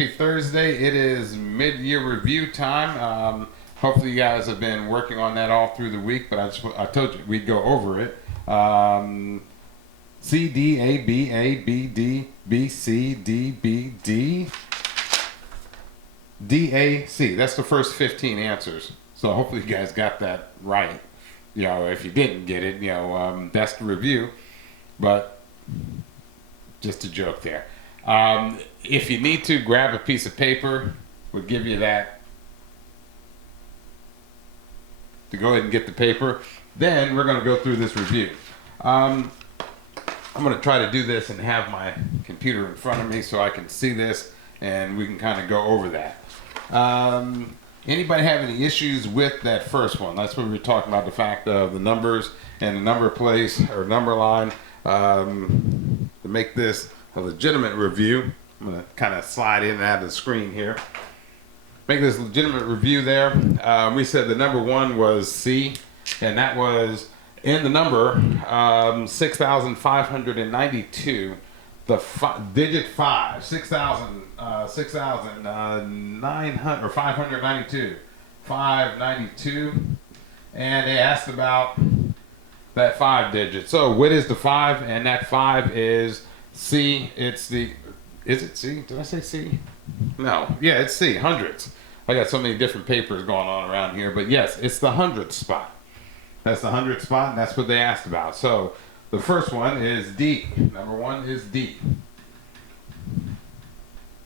Happy Thursday. It is mid-year review time. Hopefully you guys have been working on that all through the week, but I told you we'd go over it. C, D, A, B, A, B, D, B, C, D, B, D, D, A, C. That's the first 15 answers. So hopefully you guys got that right. You know, if you didn't get it, that's the review. But just a joke there. If you need to, grab a piece of paper. We'll give you that to go ahead and get the paper. Then we're going to go through this review. I'm going to try to do this and have my computer in front of me so I can see this and we can kind of go over that. Anybody have any issues with that first one? That's what we were talking about, the fact of the numbers and the number place or number line. To make this a legitimate review, I'm going to kind of slide in and out of the screen here. Make this legitimate review there. We said the number one was C, and that was in the number 6,592. The digit 5, 6,900 or 592, 592, and they asked about that 5 digit. So what is the 5? And that 5 is C. It's the, is it C? Did I say C? No. Yeah, it's C. Hundreds. I got so many different papers going on around here, but yes, it's the 100th spot. That's the 100th spot, and that's what they asked about. So the first one is D. Number one is D.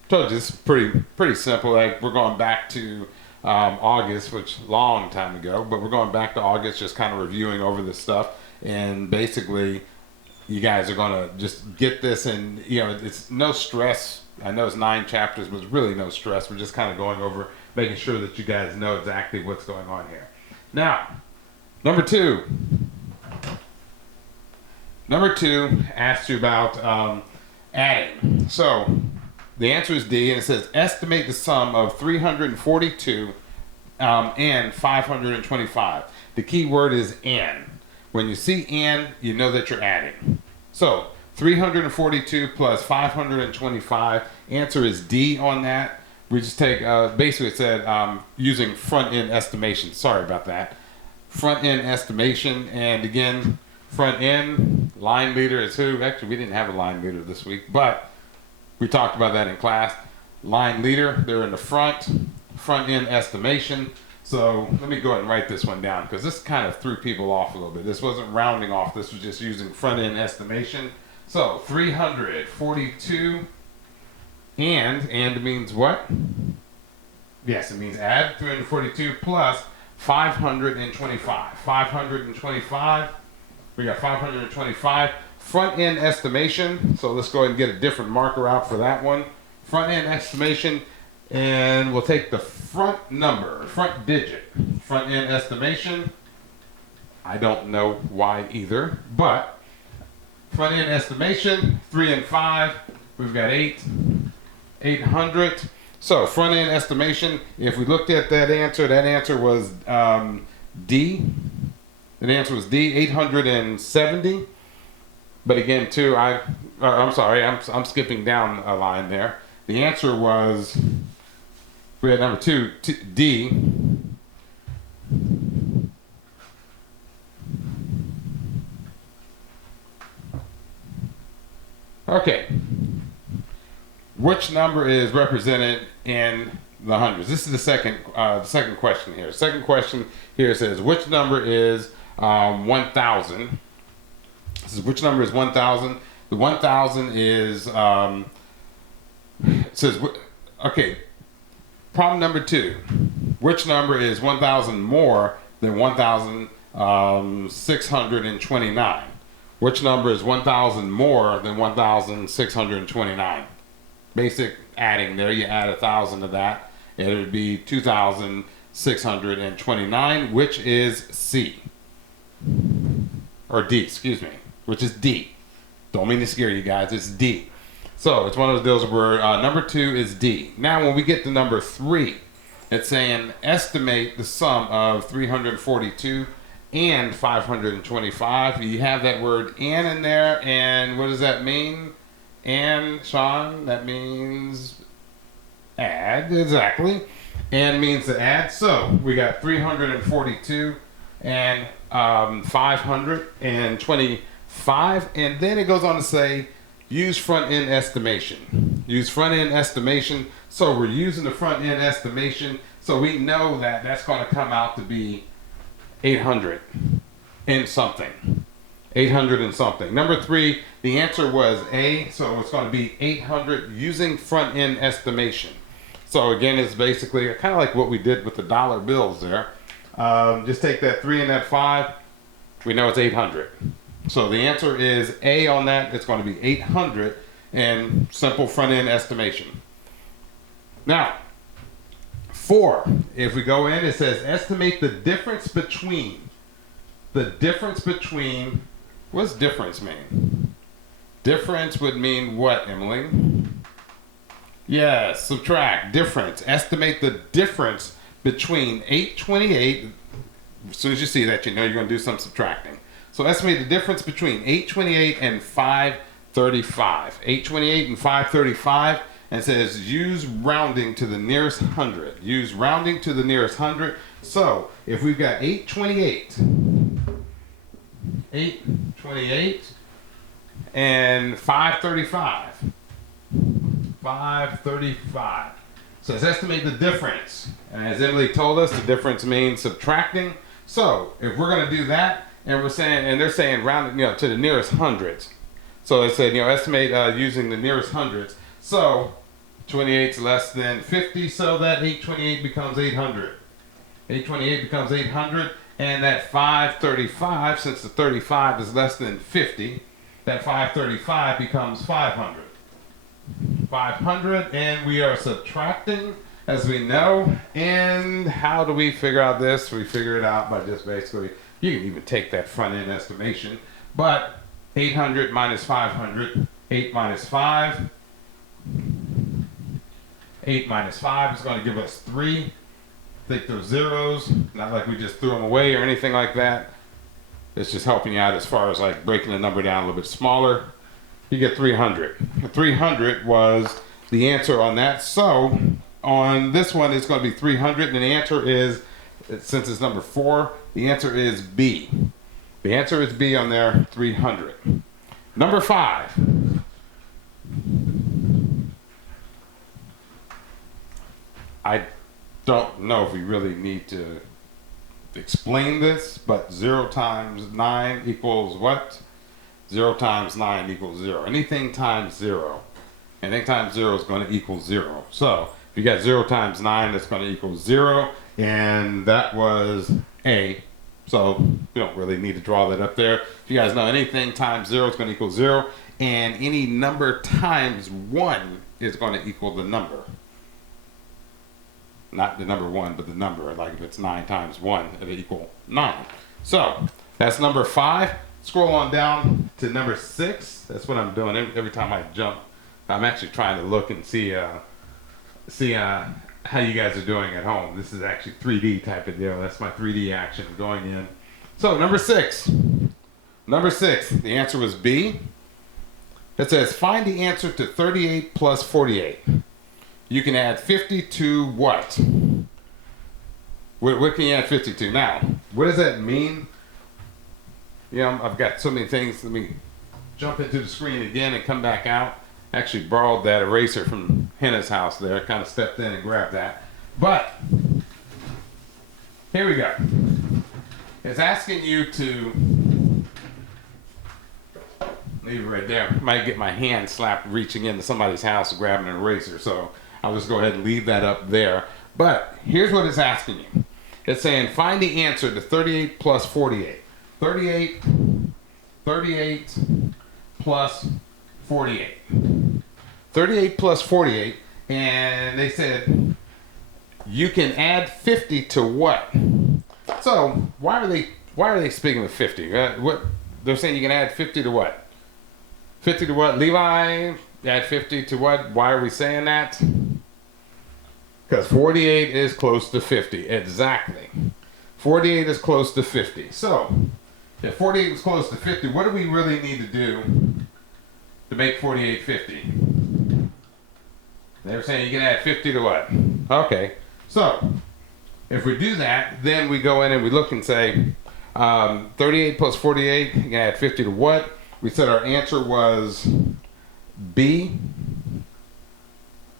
Told you it's pretty simple. Like, we're going back to August, which long time ago, but we're going back to August, just kind of reviewing over this stuff, and basically you guys are going to just get this, and it's no stress. I know it's 9 chapters, but it's really no stress. We're just kind of going over, making sure that you guys know exactly what's going on here. Now, number two asks you about adding. So the answer is D, and it says estimate the sum of 342 and 525. The key word is and. When you see and, you know that you're adding. So 342 plus 525, answer is D on that. We just take, basically it said using front-end estimation. Sorry about that. Front-end estimation, and again, front-end, line leader is who? Actually, we didn't have a line leader this week, but we talked about that in class. Line leader, they're in the front-end estimation. So let me go ahead and write this one down, because this kind of threw people off a little bit. This wasn't rounding off, this was just using front-end estimation. So 342, and means what? Yes, it means add 342 plus 525. 525, we got 525. Front-end estimation, so let's go ahead and get a different marker out for that one. Front-end estimation, and we'll take the front number, front digit. Front-end estimation, I don't know why either, but front-end estimation, 3 and 5, we've got 800. So front-end estimation, if we looked at that answer was D. The answer was D, 870. But again, too, I'm sorry, I'm skipping down a line there. The answer was, we had number 2, D. Okay. Which number is represented in the hundreds? This is the second question here. Second question here says, which number is 1,000? This is which number is 1,000? The 1,000 is, it says, okay, problem number 2. Which number is 1,000 more than 1,629? Which number is 1,000 more than 1,629? Basic adding there, you add 1,000 to that, and it would be 2,629, which is C. Or D, excuse me, which is D. Don't mean to scare you guys, it's D. So it's one of those deals where number 2 is D. Now when we get to number 3, it's saying estimate the sum of 342 and 525. You have that word and in there, and what does that mean? And Sean, that means Add, exactly. And means to add. So we got 342 and 525. And then it goes on to say, use front end estimation. Use front end estimation. So we're using the front end estimation. So we know that that's going to come out to be 800 and something. 800 and something. Number 3, the answer was A. So it's going to be 800 using front end estimation. So again, it's basically kind of like what we did with the dollar bills there. Just take that 3 and that 5. We know it's 800. So the answer is A on that. It's going to be 800 and simple front end estimation. Now, 4, if we go in, it says estimate the difference between. What's difference mean? Difference would mean what, Emily? Yes, subtract, difference. Estimate the difference between 828. As soon as you see that, you know you're going to do some subtracting. So estimate the difference between 828 and 535. 828 and 535, and it says use rounding to the nearest hundred. Use rounding to the nearest hundred. So if we've got 828 and 535. 535. So let's estimate the difference. And as Emily told us, the difference means subtracting. So if we're going to do that, and we're saying, and they're saying round, to the nearest hundreds. So it said, estimate using the nearest hundreds. So 28 is less than 50, so that 828 becomes 800. 828 becomes 800, and that 535, since the 35 is less than 50, that 535 becomes 500. 500, and we are subtracting, as we know. And how do we figure out this? We figure it out by just basically, you can even take that front end estimation, but 800 minus 500, 8 minus 5. 8 minus 5 is going to give us 3. Think those zeros, not like we just threw them away or anything like that. It's just helping you out as far as like breaking the number down a little bit smaller. You get 300. 300 was the answer on that. So on this one, it's going to be 300, and the answer is, since it's number 4, the answer is B. The answer is B on there, 300. Number 5. I don't know if we really need to explain this, but 0 times 9 equals what? 0 times 9 equals 0. Anything times 0. Anything times 0 is going to equal 0. So if you got 0 times 9, that's going to equal 0. And that was A. So you don't really need to draw that up there. If you guys know, anything times 0 is going to equal 0. And any number times 1 is going to equal the number. Not the number 1, but the number. Like if it's 9 times 1, it'll equal 9. So that's number 5. Scroll on down to number 6. That's what I'm doing every time I jump. I'm actually trying to look and see how you guys are doing at home. This is actually 3D type of deal. That's my 3D action going in. So number 6. Number 6. The answer was B. It says find the answer to 38 plus 48. You can add 50 to what? What can you add 50 to? Now, what does that mean? I've got so many things. Let me jump into the screen again and come back out. Actually borrowed that eraser from Hannah's house there. Kind of stepped in and grabbed that. But here we go. It's asking you to leave it right there. Might get my hand slapped reaching into somebody's house grabbing an eraser. So I'll just go ahead and leave that up there. But here's what it's asking you. It's saying find the answer to 38 plus 48. 38 plus 48. 38 plus 48, and they said you can add 50 to what? So why are they speaking of 50? What they're saying, you can add 50 to what? 50 to what? Levi, add 50 to what? Why are we saying that? Because 48 is close to 50. Exactly. 48 is close to 50. So if 48 is close to 50, what do we really need to do to make 48 50? They were saying you can add 50 to what? Okay, so if we do that, then we go in and we look and say 38 plus 48, you can add 50 to what? We said our answer was B.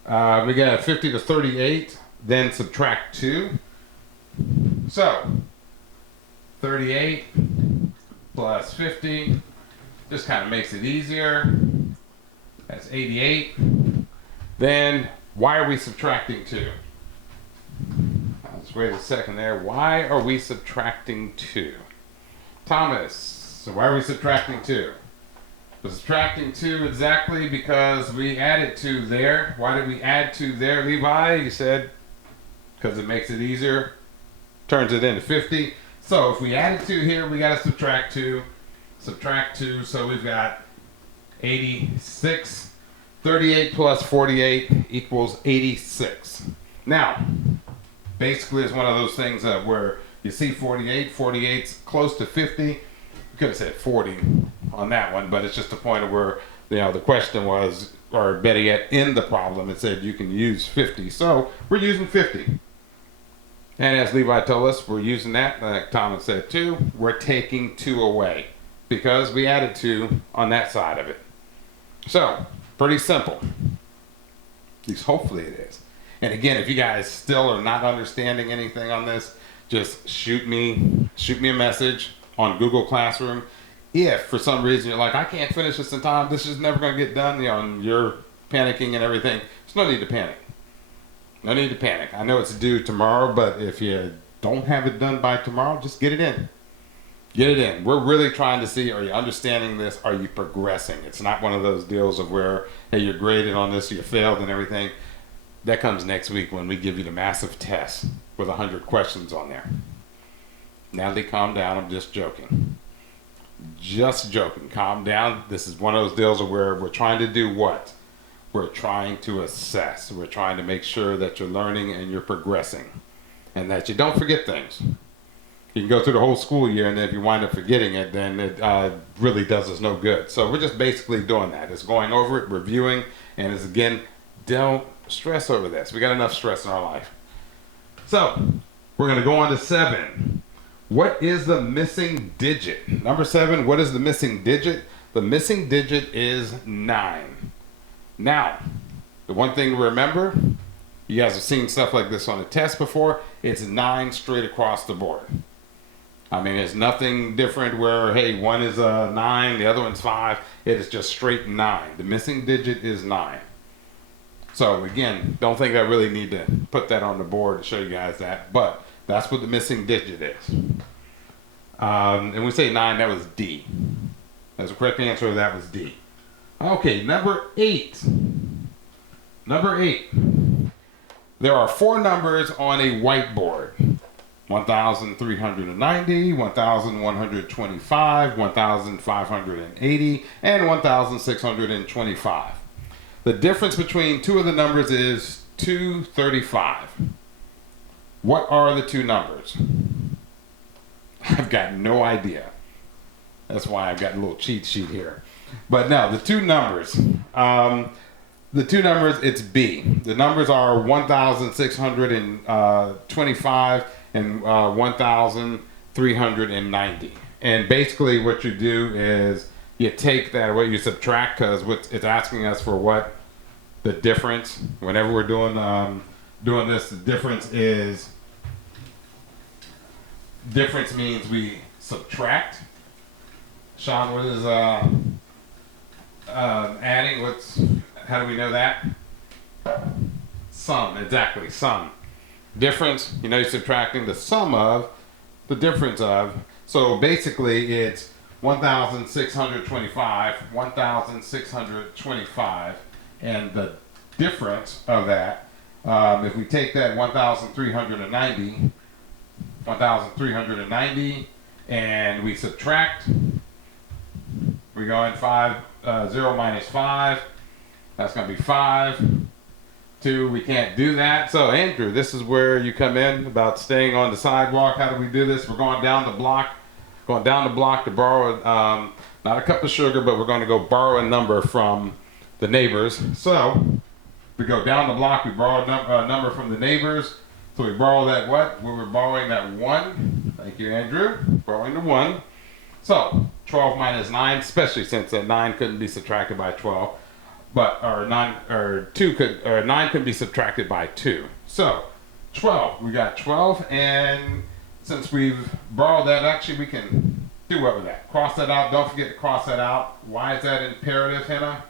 We got 50 to 38, then subtract 2. So 38 plus 50 just kind of makes it easier. That's 88. Then why are we subtracting 2? Let's wait a second there. Why are we subtracting 2? Thomas, so why are we subtracting 2? We're subtracting 2 exactly because we added 2 there. Why did we add 2 there, Levi? You said because it makes it easier. Turns it into 50. So if we added 2 here, we got to subtract 2. Subtract 2, so we've got 86. 38 plus 48 equals 86. Now, basically it's one of those things where you see 48, 48's close to 50. You could have said 40 on that one, but it's just a point of where, you know, the question was, or better yet, in the problem, it said you can use 50. So we're using 50. And as Levi told us, we're using that, like Thomas said too, we're taking 2 away because we added 2 on that side of it. So, pretty simple. At least hopefully it is. And again, if you guys still are not understanding anything on this, just shoot me a message on Google Classroom. If for some reason you're like, I can't finish this in time, this is never going to get done, you know, and you're panicking and everything, there's no need to panic. No need to panic. I know it's due tomorrow, but if you don't have it done by tomorrow, just get it in. Get it in. We're really trying to see, are you understanding this? Are you progressing? It's not one of those deals of where, hey, you're graded on this, you failed and everything. That comes next week when we give you the massive test with 100 questions on there. Natalie, calm down. I'm just joking. Just joking. Calm down. This is one of those deals of where we're trying to do what? We're trying to assess. We're trying to make sure that you're learning and you're progressing and that you don't forget things. You can go through the whole school year, and then if you wind up forgetting it, then it really does us no good. So we're just basically doing that. It's going over it, reviewing, and it's, again, don't stress over this. We got enough stress in our life. So we're going to go on to 7. What is the missing digit? Number 7, what is the missing digit? The missing digit is 9. Now, the one thing to remember, you guys have seen stuff like this on a test before, it's 9 straight across the board. I mean, it's nothing different where, hey, one is a 9, the other one's 5. It is just straight 9. The missing digit is 9. So again, don't think I really need to put that on the board to show you guys that, but that's what the missing digit is. And we say 9, that was D. That's the correct answer, that was D. Okay, number 8. Number 8. There are 4 numbers on a whiteboard. 1,390, 1,125, 1,580, and 1,625. The difference between 2 of the numbers is 235. What are the 2 numbers? I've got no idea. That's why I've got a little cheat sheet here. But no, the 2 numbers. It's B. The numbers are 1,625 and 1,390. And basically what you do is you take that, what you subtract, because it's asking us for what the difference. Whenever we're doing this, the difference means we subtract. Sean, what is adding? How do we know that? Sum, exactly, sum. Difference, you know, you're subtracting the sum of the difference of. So basically it's 1,625, 1,625, and the difference of that, if we take that 1,390, and we subtract, we go in 0 minus 5, that's going to be 5. 2, we can't do that. So Andrew, this is where you come in about staying on the sidewalk. How do we do this? We're going down the block to borrow, not a cup of sugar, but we're going to go borrow a number from the neighbors. So We go down the block, we borrow a number from the neighbors. So we borrow that what? We were borrowing that 1. Thank you, Andrew. Borrowing the 1. So 12 minus 9, especially since that 9 couldn't be subtracted by 12. But, or 9 could be subtracted by 2. So 12, we got 12, and since we've borrowed that, actually we can do what with that? Cross that out. Don't forget to cross that out. Why is that imperative, Hannah?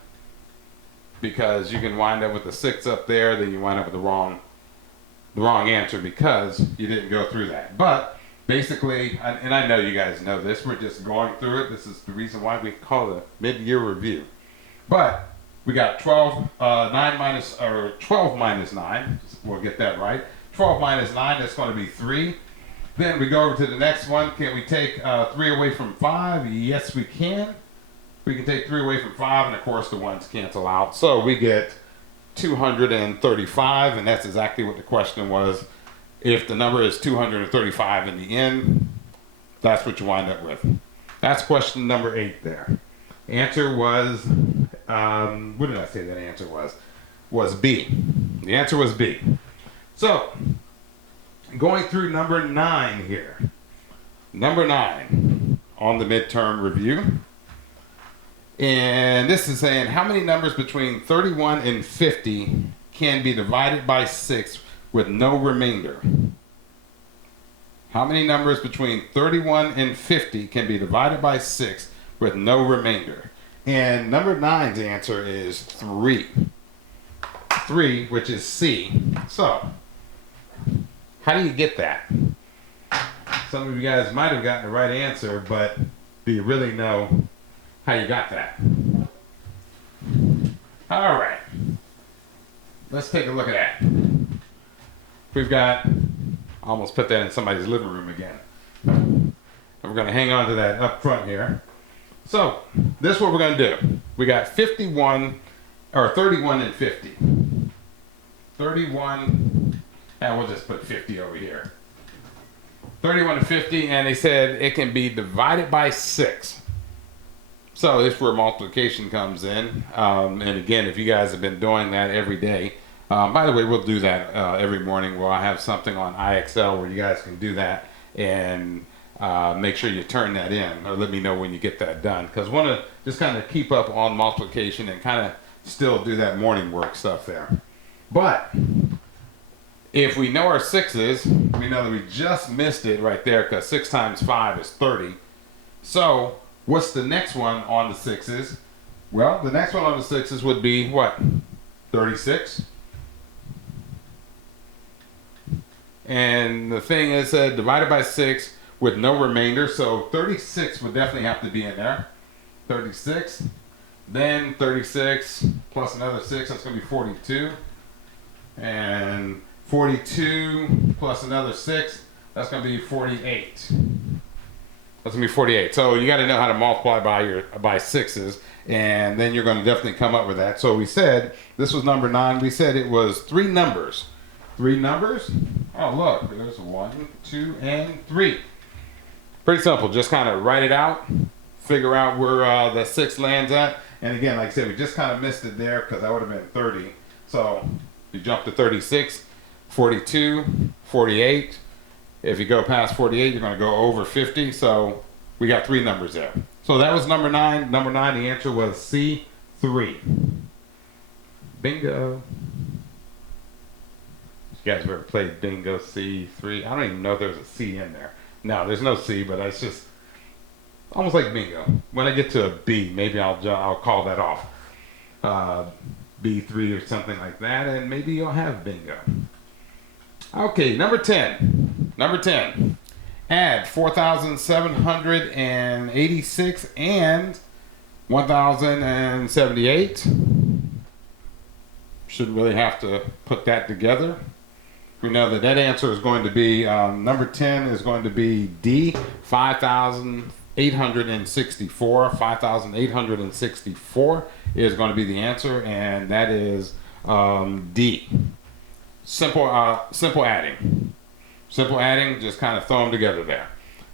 Because you can wind up with a 6 up there, then you wind up with the wrong answer because you didn't go through that. But basically, and I know you guys know this, we're just going through it. This is the reason why we call it a mid-year review. But we got 12 minus 9. We'll get that right. 12 minus 9, that's going to be 3. Then we go over to the next one. Can we take 3 away from 5? Yes, we can. We can take 3 away from 5, and of course the ones cancel out. So we get 235, and that's exactly what the question was. If the number is 235 in the end, that's what you wind up with. That's question number 8 there. Answer was, what did I say that answer was? Was B. The answer was B. So, going through number 9 here. Number 9 on the midterm review. And this is saying how many numbers between 31 and 50 can be divided by 6 with no remainder? How many numbers between 31 and 50 can be divided by 6 with no remainder? And number 9's answer is 3. 3, which is C. So, how do you get that? Some of you guys might have gotten the right answer, but do you really know how you got that? All right. Let's take a look at that. We've got, I almost put that in somebody's living room again. And we're going to hang on to that up front here. So, this is what we're going to do. We got 31 and 50. 31, and we'll just put 50 over here. 31 and 50, and they said it can be divided by 6. So this is where multiplication comes in. And again, if you guys have been doing that every day, by the way, we'll do that every morning where I have something on IXL where you guys can do that and make sure you turn that in, or let me know when you get that done. Because I want to just kind of keep up on multiplication and kind of still do that morning work stuff there. But if we know our 6's, we know that we just missed it right there because 6 times 5 is 30. So what's the next one on the 6's? Well, the next one on the 6's would be what? 36. And the thing is divided by 6 with no remainder. So 36 would definitely have to be in there. 36. Then 36 plus another 6, that's going to be 42. And 42 plus another 6, that's going to be 48. That's going to be 48. So you got to know how to multiply by 6's, and then you're going to definitely come up with that. So we said, this was number 9, we said it was 3 numbers. 3 numbers? Oh look, there's 1, 2, and 3. Pretty simple, just kind of write it out, figure out where the 6 lands at. And again, like I said, we just kind of missed it there because that would have been 30. So you jump to 36, 42, 48. If you go past 48, you're going to go over 50. So we got 3 numbers there. So that was number 9. Number 9, the answer was C, 3. Bingo. You guys ever played bingo, C3? I don't even know if there's a C in there. No, there's no C, but it's just almost like bingo. When I get to a B, maybe I'll call that off. B3 or something like that, and maybe you'll have bingo. Okay, number 10. Number 10. Add 4,786 and 1,078. Shouldn't really have to put that together. We know that that answer is going to be, number 10 is going to be D, 5,864. 5,864 is going to be the answer, and that is D. Simple adding. Simple adding, just kind of throw them together there.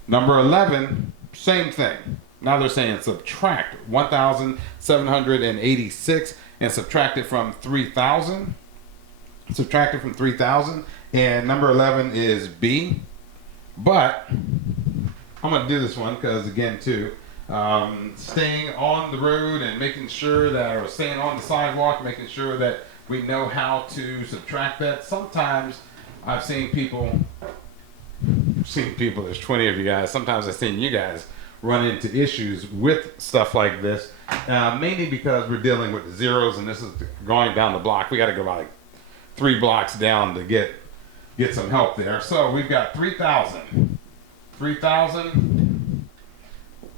Number 11, same thing. Now they're saying subtract 1,786 and subtract it from 3,000. Subtract it from 3,000, and number 11 is B. But I'm going to do this one because, again, too, staying on the road and making sure that, or staying on the sidewalk, making sure that we know how to subtract that. Sometimes I've seen people, there's 20 of you guys, sometimes I've seen you guys run into issues with stuff like this, mainly because we're dealing with the zeros, and this is going down the block. We got to go like 3 blocks down to get some help there. So we've got 3,000. 3,000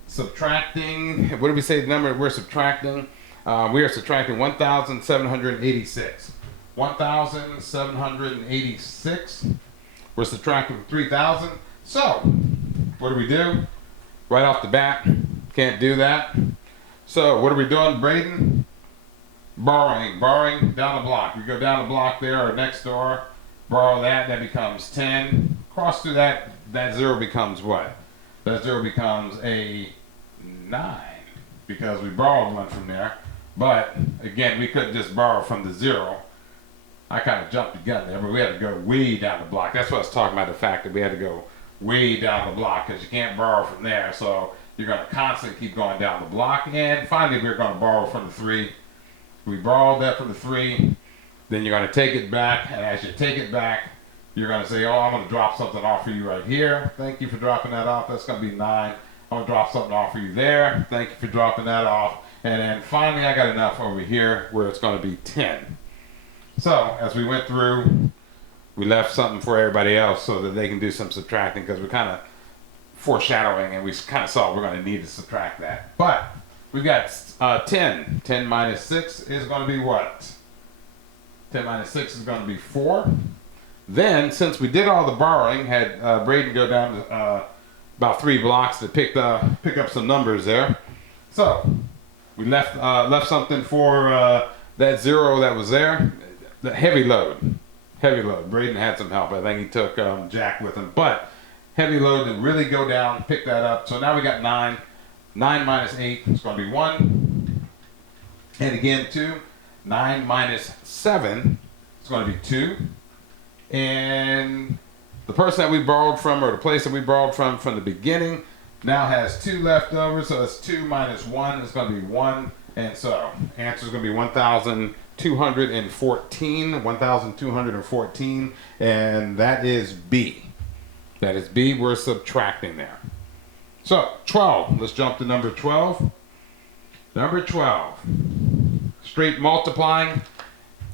subtracting, what did we say the number we're subtracting? We are subtracting 1,786. 1,786. We're subtracting from 3,000. So, what do we do? Right off the bat, can't do that. So, what are we doing, Braden? Borrowing down the block. We go down the block there, or next door, borrow that becomes 10. Cross through that zero becomes what? That zero becomes a 9, because we borrowed one from there. But again, we couldn't just borrow from the zero. I kind of jumped the gun there, but we had to go way down the block. That's what I was talking about, the fact that we had to go way down the block, because you can't borrow from there. So you're going to constantly keep going down the block. And finally, we're going to borrow from the 3. We borrowed that from the 3. Then you're going to take it back. And as you take it back, you're going to say, oh, I'm going to drop something off for you right here. Thank you for dropping that off. That's going to be 9. I'm going to drop something off for you there. Thank you for dropping that off. And then finally, I got enough over here where it's going to be 10. So as we went through, we left something for everybody else so that they can do some subtracting, because we're kind of foreshadowing and we kind of saw we're going to need to subtract that. But we've got 10. 10 minus 6 is going to be what? 10 minus 6 is going to be 4. Then, since we did all the borrowing, had Braden go down to about 3 blocks to pick up some numbers there. So we left something for that zero that was there. The heavy load. Braden had some help. I think he took Jack with him. But heavy load didn't really go down, pick that up. So now we got 9. 9 minus 8 is going to be 1. And again, 2. 9 minus 7 is going to be 2. And the person that we borrowed from, or the place that we borrowed from the beginning, now has 2 left over. So it's 2 minus 1 is going to be 1. And so answer is going to be 1,214. 1,214. And that is B. That is B. We're subtracting there. So 12. Let's jump to number 12. Number 12. Straight multiplying.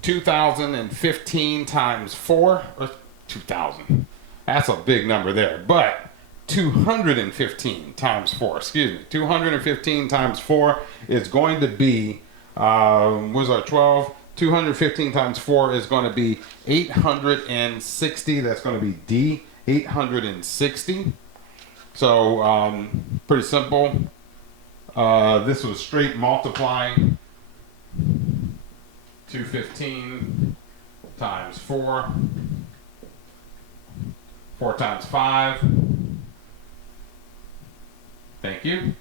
2,015 times 4, or 2,000. That's a big number there. But 215 times 4, 215 times 4 is going to be, what's our 12? 215 times 4 is going to be 860. That's going to be D, 860. So, pretty simple. This was straight multiplying. 215 times 4. 4 times 5. Thank you.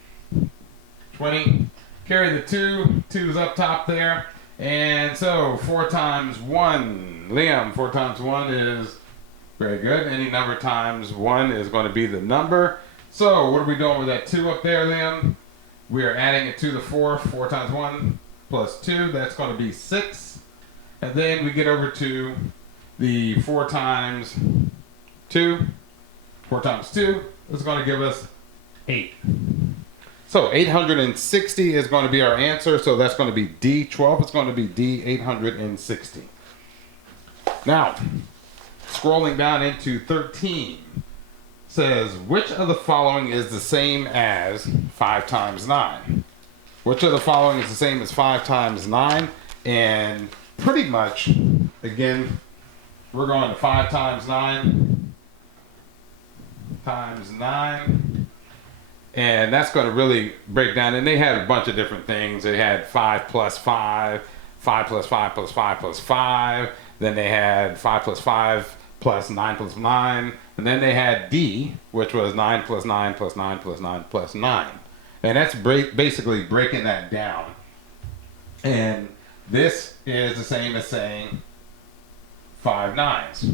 20. Carry the 2. 2 is up top there. And so 4 times 1. Liam, 4 times 1 is very good. Any number times 1 is going to be the number. So what are we doing with that 2 up there, Liam? We are adding it to the 4. 4 times 1 plus 2. That's going to be 6. And then we get over to the 4 times 2. 4 times 2 is going to give us 8. So 860 is going to be our answer. So that's going to be D. 12 is going to be D, 860. Now, scrolling down into 13, says, which of the following is the same as 5 times 9? Which of the following is the same as 5 times 9? And pretty much, again, we're going to 5 times 9 times 9. And that's going to really break down. And they had a bunch of different things. They had 5 plus 5, 5 plus 5 plus 5 plus 5. Then they had 5 plus 5 plus 9 plus 9. And then they had D, which was 9 plus 9 plus 9 plus 9 plus 9. And that's basically breaking that down. And This is the same as saying 5 nines.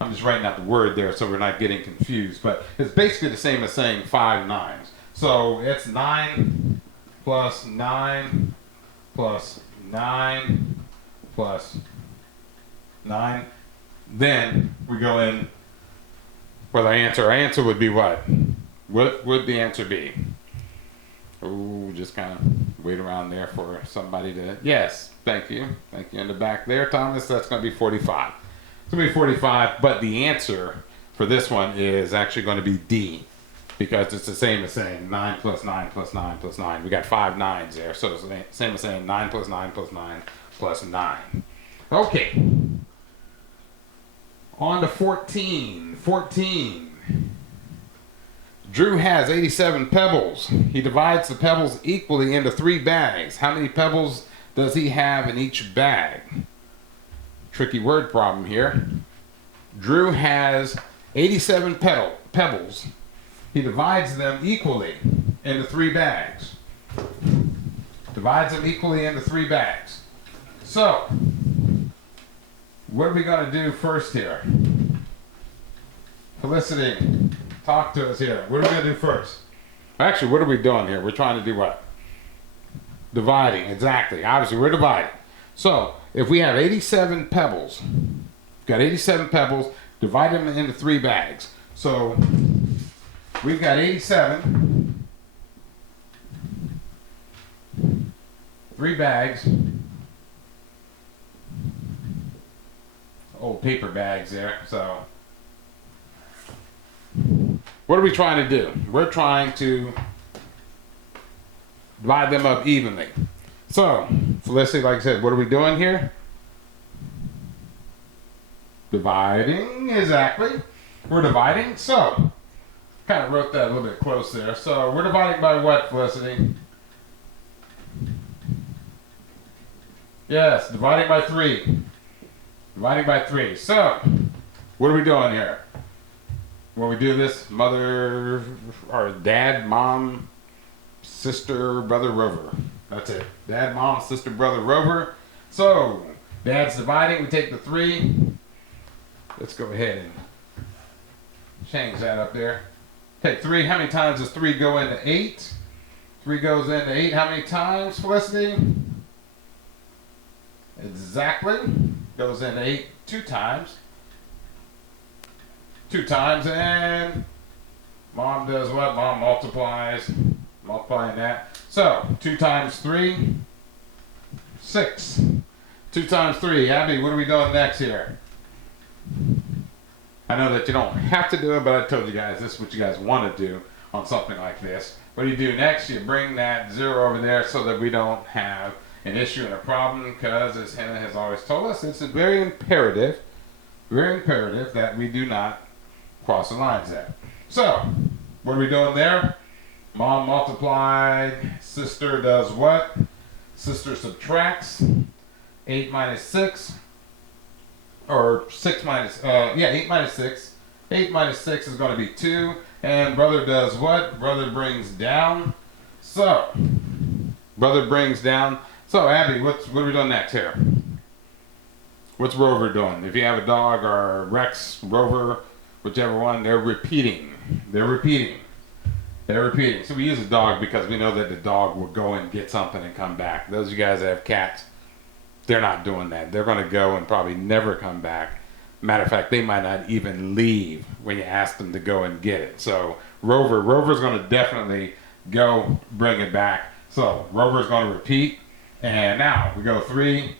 I'm just writing out the word there so we're not getting confused, but it's basically the same as saying 5 nines. So it's 9 plus 9 plus 9 plus 9. Then we go in with our answer. Our answer would be what? What would the answer be? Oh, just kind of wait around there for somebody to... Yes, thank you. Thank you in the back there, Thomas. That's going to be 45. It's going to be 45, but the answer for this one is actually going to be D, because it's the same as saying 9 plus 9 plus 9 plus 9. We got 5 nines there, so it's the same as saying 9 plus 9 plus 9 plus 9. Okay. On to 14. 14. Drew has 87 pebbles. He divides the pebbles equally into 3 bags. How many pebbles does he have in each bag? Tricky word problem here. Drew has 87 pebbles. He divides them equally into 3 bags. Divides them equally into 3 bags. So, what are we going to do first here? Felicity, talk to us here. What are we going to do first? Actually, what are we doing here? We're trying to do what? Dividing, exactly. Obviously, we're dividing. So, if we have 87 pebbles, got 87 pebbles, divide them into 3 bags. So, we've got 87, 3 bags, old paper bags there. So, what are we trying to do? We're trying to divide them up evenly. So, Felicity, like I said, what are we doing here? Dividing, exactly. We're dividing. So, kind of wrote that a little bit close there. So, we're dividing by what, Felicity? Yes, dividing by 3. Dividing by 3. So, what are we doing here? When we do this, mother, or dad, mom, sister, brother, rover. That's it. Dad, mom, sister, brother, rover. So, dad's dividing. We take the 3. Let's go ahead and change that up there. Take 3. How many times does 3 go into 8? 3 goes into 8. How many times, Felicity? Exactly. Goes into 8 2 times. 2 times, and mom does what? Mom multiplies. Multiplying that. So, 2 times 3, 6. 2 times 3. Abby, what are we doing next here? I know that you don't have to do it, but I told you guys this is what you guys want to do on something like this. What do you do next? You bring that 0 over there so that we don't have an issue and a problem, because as Hannah has always told us, it's very imperative that we do not cross the lines there. So, what are we doing there? Mom multiplied, sister does what? Sister subtracts 8 minus 6, or 6 minus, 8 minus 6. 8 minus 6 is going to be 2, and brother does what? Brother brings down. So, brother brings down. So, Abby, what are we doing next here? What's Rover doing? If you have a dog, or Rex, Rover, whichever one, they're repeating. They're repeating. They're repeating. So we use a dog because we know that the dog will go and get something and come back. Those of you guys that have cats, they're not doing that. They're going to go and probably never come back. Matter of fact, they might not even leave when you ask them to go and get it. So Rover's going to definitely go bring it back. So Rover's going to repeat. And now we go 3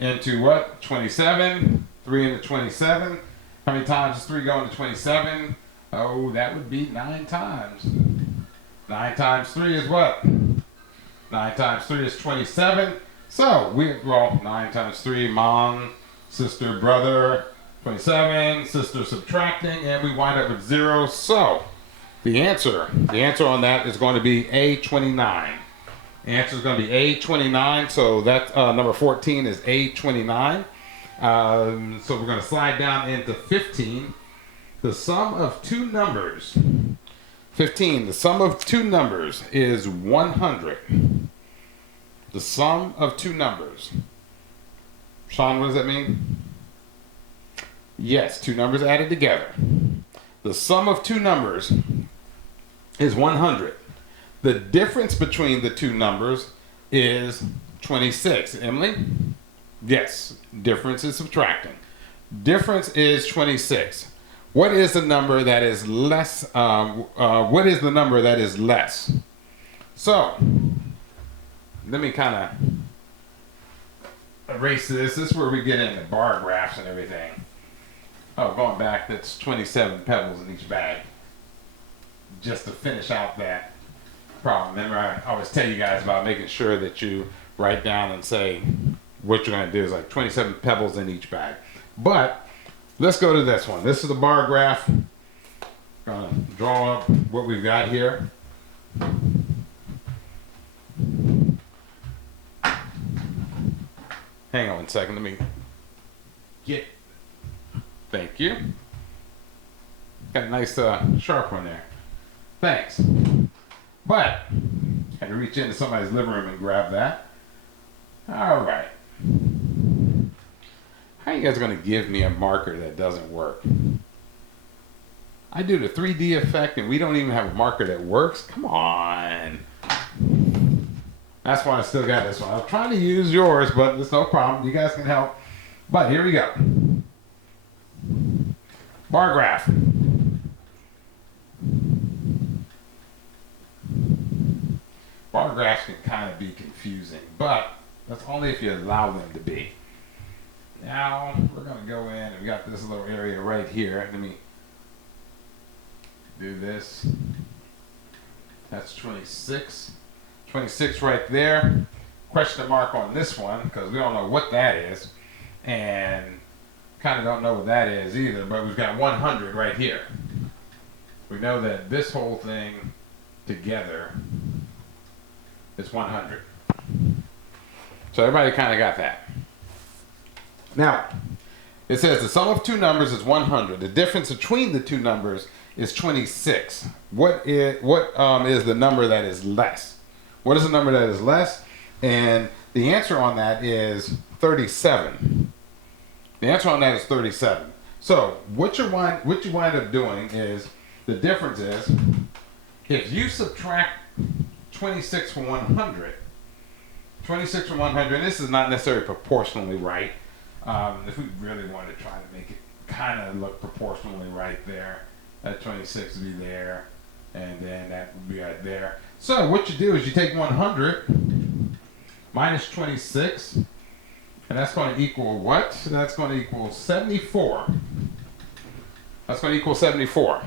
into what? 27. 3 into 27. How many times does 3 go into 27? Oh, that would be 9 times. 9 times 3 is what? 9 times 3 is 27. So, 9 times 3, mom, sister, brother, 27, sister subtracting, and we wind up with 0. So, the answer on that is going to be A29. The answer is going to be A29, so that number 14 is A29. So we're going to slide down into 15. The sum of 2 numbers, 15. The sum of two numbers is 100. The sum of two numbers. Sean, what does that mean? Yes, two numbers added together. The sum of two numbers is 100. The difference between the two numbers is 26. Emily? Yes, difference is subtracting. Difference is 26. What is the number that is less? What is the number that is less? So, let me kind of erase this. This is where we get into bar graphs and everything. Oh, going back, that's 27 pebbles in each bag. Just to finish out that problem. Remember, I always tell you guys about making sure that you write down and say what you're going to do is like 27 pebbles in each bag. But let's go to this one. This is the bar graph. I'm going to draw up what we've got here. Hang on one second. Let me get. Thank you. Got a nice sharp one there. Thanks. But I had to reach into somebody's living room and grab that. All right. How are you guys going to give me a marker that doesn't work? I do the 3D effect and we don't even have a marker that works? Come on. That's why I still got this one. I'm trying to use yours, but it's no problem. You guys can help. But here we go. Bar graph. Bar graphs can kind of be confusing, but that's only if you allow them to be. Now, we're going to go in and we got this little area right here. Let me do this. That's 26. 26 right there. Question mark on this one because we don't know what that is. And kind of don't know what that is either, but we've got 100 right here. We know that this whole thing together is 100. So everybody kind of got that. Now, it says the sum of two numbers is 100. The difference between the two numbers is 26. What is the number that is less? What is the number that is less? And the answer on that is 37. The answer on that is 37. So what you wind up doing is, the difference is, if you subtract 26 from 100, 26 from 100, and this is not necessarily proportionally right. If we really wanted to try to make it kind of look proportionally right there, that 26 would be there, and then that would be right there. So what you do is you take 100 minus 26, and that's going to equal what? That's going to equal 74. That's going to equal 74.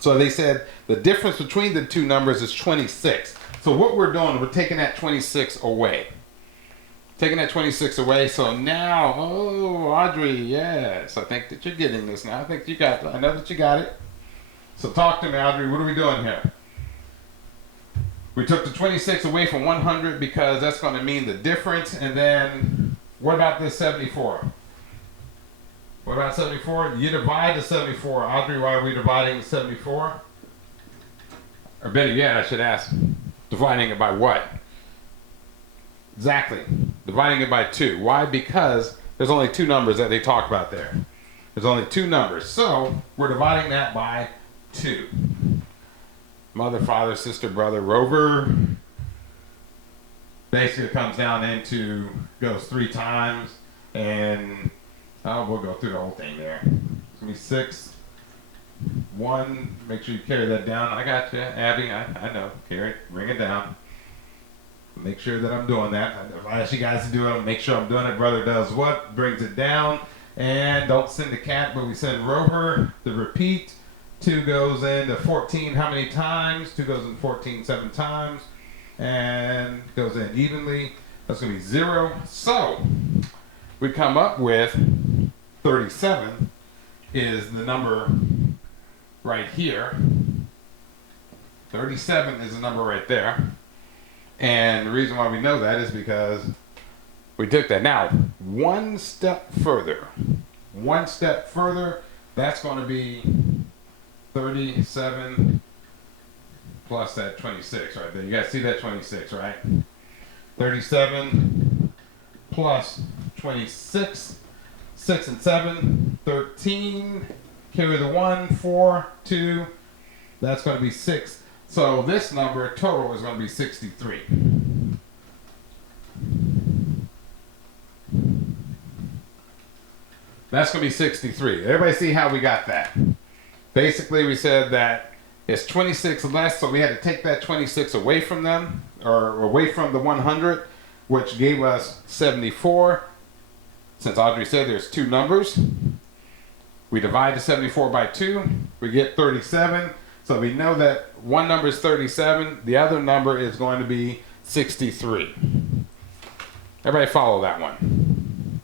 So they said the difference between the two numbers is 26. So what we're doing, we're taking that 26 away. Taking that 26 away. So now, oh, Audrey, yes, I think that you're getting this now. I think you got it. I know that you got it. So talk to me, Audrey. What are we doing here? We took the 26 away from 100 because that's going to mean the difference. And then what about this 74? What about 74? You divide the 74. Audrey, why are we dividing the 74? Or better yet, I should ask, dividing it by what? Exactly. Dividing it by 2. Why? Because there's only two numbers that they talk about there. There's only two numbers. So we're dividing that by 2. Mother, father, sister, brother, rover. Basically it comes down into, goes 3 times, and we'll go through the whole thing there. It's going to be 6. 1, make sure you carry that down. I got you, Abby. I know. Carry it, bring it down. Make sure that I'm doing that. If I ask you guys to do it, I'll make sure I'm doing it. Brother does what? Brings it down. And don't send the cat, but we send rover. The repeat. 2 goes into 14 how many times? 2 goes in 14 7 times. And goes in evenly. That's going to be 0. So we come up with 37 is the number right here. 37 is the number right there. And the reason why we know that is because we took that. Now, one step further, that's going to be 37 plus that 26 right there. You guys see that 26, right? 37 plus 26, 6 and 7, 13. Carry the 1, 4, 2. That's going to be 6. So this number total is going to be 63. That's going to be 63. Everybody see how we got that? Basically, we said that it's 26 less, so we had to take that 26 away from them, or away from the 100, which gave us 74. Since Audrey said there's two numbers, we divide the 74 by 2, we get 37. So we know that one number is 37, the other number is going to be 63. Everybody follow that one?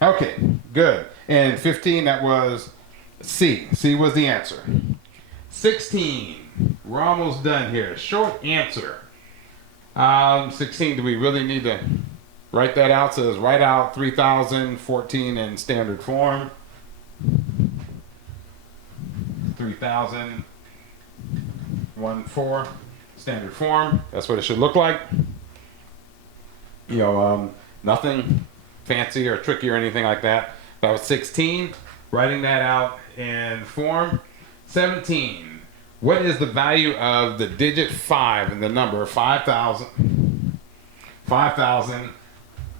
Okay, good. And 15, that was C. C was the answer. 16, we're almost done here. Short answer. 16, do we really need to write that out? It says write out 3014 in standard form. 3014 standard form. That's what it should look like. You know, nothing fancy or tricky or anything like that. That was 16. Writing that out in form. 17. What is the value of the digit 5 in the number 5,000? 5,000.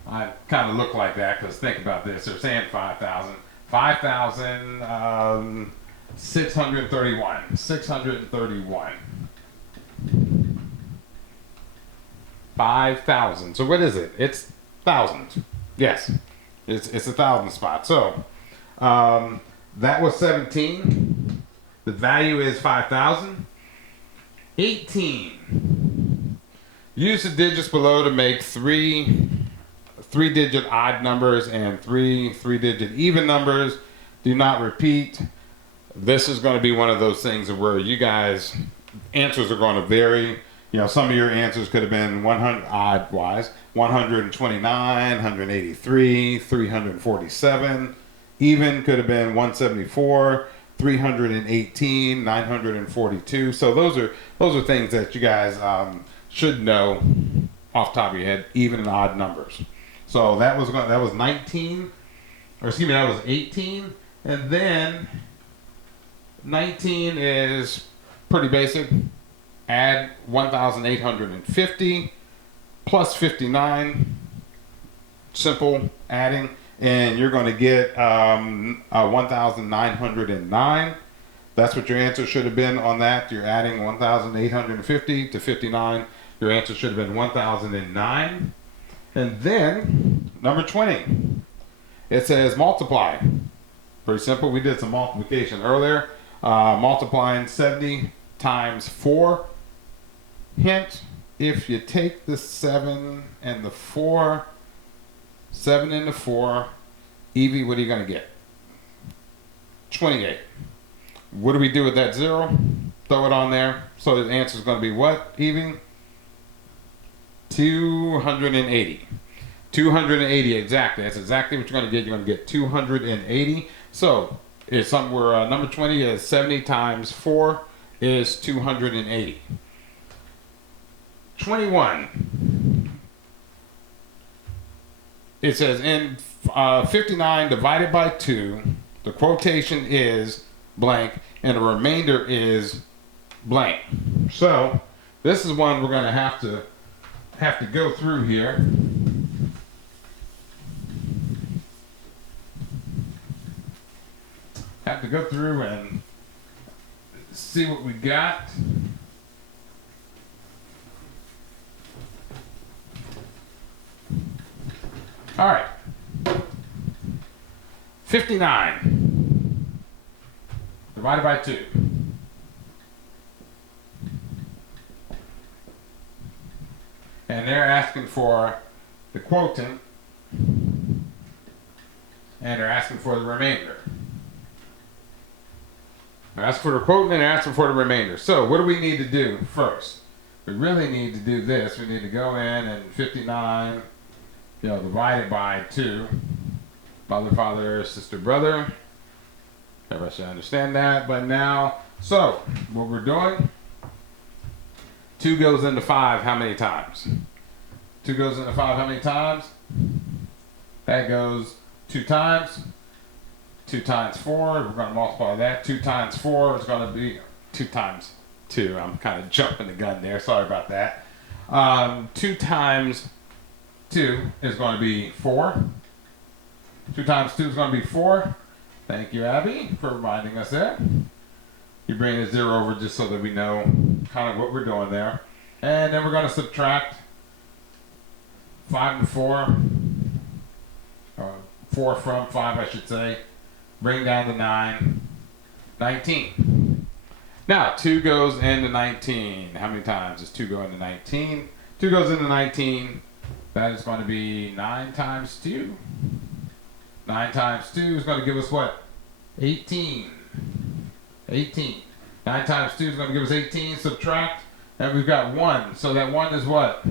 I kind of look like that because think about this. They're saying 5,000. 5,000. 631. 631. 5,000. So what is it? It's thousands. Yes, it's a 1,000 spot. So that was 17. The value is 5,000. 18. Use the digits below to make three-digit odd numbers and three-digit even numbers. Do not repeat. This is going to be one of those things where you guys answers are going to vary. You know, some of your answers could have been 100 odd wise, 129, 183, 347. Even could have been 174, 318, 942. So those are things that you guys should know off the top of your head, even in odd numbers. So that was 19, or excuse me, that was 18, and then 19 is pretty basic. Add 1,850 plus 59. Simple adding, and you're going to get 1,909. That's what your answer should have been on that. You're adding 1,850 to 59. Your answer should have been 1,009. And then number 20. It says multiply. Pretty simple. We did some multiplication earlier. Multiplying 70 times 4. Hint, if you take the 7 and the 4, 7 and the 4, Evie, what are you going to get? 28. What do we do with that 0? Throw it on there. So the answer is going to be what, Evie? 280. 280, exactly. That's exactly what you're going to get. You're going to get 280. So it's something where number 20 is 70 times 4 is 280. 21. It says in 59 divided by 2, the quotation is blank and the remainder is blank. So this is one we're going to have to go through here. Have to go through and see what we got. All right. 59 divided by 2. And they're asking for the quotient, and they're asking for the remainder. They're asking for the quotient, and they're asking for the remainder. So what do we need to do first? We really need to do this. We need to go in and 59, divided by 2. Mother, father, sister, brother. Everybody should understand that by now. So, what we're doing, 2 goes into 5 how many times? 2 goes into 5 how many times? That goes 2 times. 2 times 4, we're going to multiply that. 2 times 4 is going to be 2 times 2. I'm kind of jumping the gun there. Sorry about that. 2 times 2 is going to be 4. 2 times 2 is going to be 4. Thank you, Abby, for reminding us that. You bring the 0 over just so that we know kind of what we're doing there. And then we're going to subtract 5 and 4. 4 from 5, I should say. Bring down to 9. 19. Now, 2 goes into 19. How many times does 2 go into 19? 2 goes into 19. That is going to be 9 times 2. 9 times 2 is going to give us what? 18. 18. 9 times 2 is going to give us 18. Subtract. And we've got 1. So that 1 is what?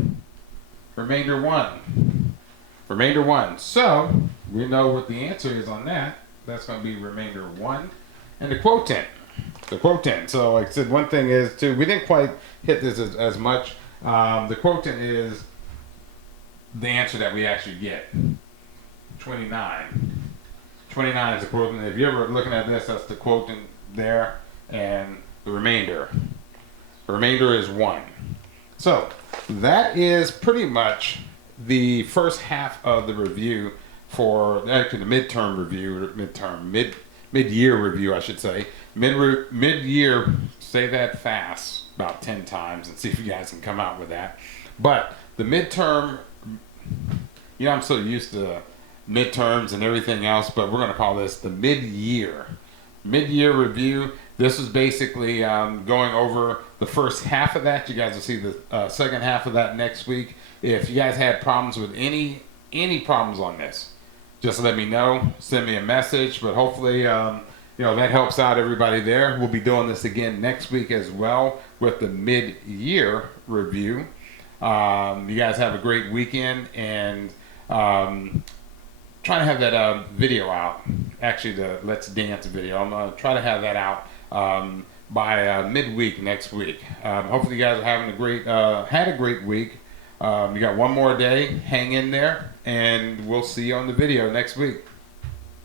Remainder 1. Remainder 1. So, we know what the answer is on that. That's going to be remainder 1. And the quotient. The quotient. So, like I said, one thing is, too, we didn't quite hit this as much. The quotient is the answer that we actually get. 29. 29 is the quotient. If you're ever looking at this, that's the quotient there. And the remainder. The remainder is 1. So, that is pretty much the first half of the review for, actually the midterm review, mid-year review, I should say. Mid-year, say that fast about 10 times and see if you guys can come out with that. But the midterm, you know, I'm so used to midterms and everything else, but we're going to call this the mid-year review. This is basically going over the first half of that. You guys will see the second half of that next week. If you guys had problems with any problems on this, just let me know. Send me a message. But hopefully, you know, that helps out everybody there. We'll be doing this again next week as well with the mid-year review. You guys have a great weekend, and trying to have that video out. Actually, the Let's Dance video. I'm gonna try to have that out by midweek next week. Hopefully, you guys are having had a great week. You got one more day. Hang in there, and we'll see you on the video next week.